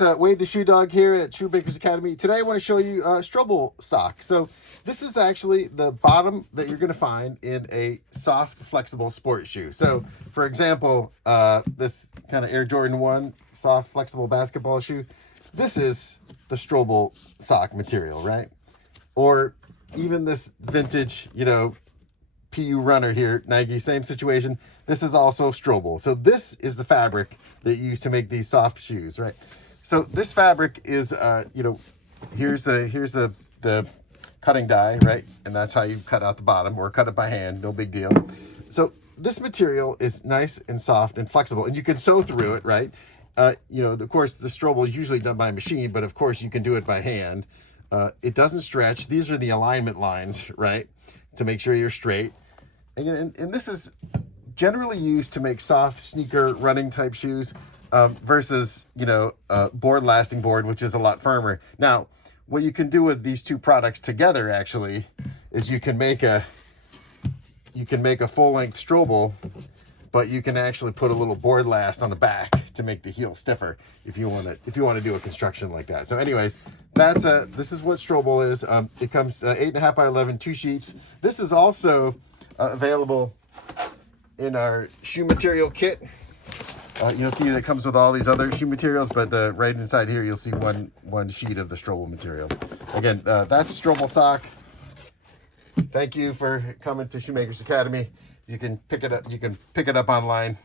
Wade the Shoe Dog here at Shoemakers Academy. Today I want to show you a Strobel sock. So this is actually the bottom that you're going to find in a soft, flexible sport shoe. So for example, this kind of Air Jordan 1 soft, flexible basketball shoe, this is the Strobel sock material, right? Or even this vintage, PU runner here, Nike, same situation. This is also Strobel. So this is the fabric that you use to make these soft shoes, right? So this fabric is, here's the cutting die, right? And that's how you cut out the bottom, or cut it by hand, no big deal. So this material is nice and soft and flexible, and you can sew through it, right? Of course, the Strobel is usually done by machine, but of course you can do it by hand. It doesn't stretch. These are the alignment lines, right? To make sure you're straight. And this is generally used to make soft sneaker running type shoes versus, board lasting board, which is a lot firmer. Now, what you can do with these two products together actually is you can make a full length Strobel, but you can actually put a little board last on the back to make the heel stiffer if you want to do a construction like that. So anyways, this is what Strobel is. It comes 8.5 by 11, 2 sheets. This is also available in our shoe material kit. You'll see that it comes with all these other shoe materials, but right inside here you'll see one sheet of the Strobel material. Again, that's Strobel sock. Thank you for coming to Shoemakers Academy. You can pick it up. You can pick it up online.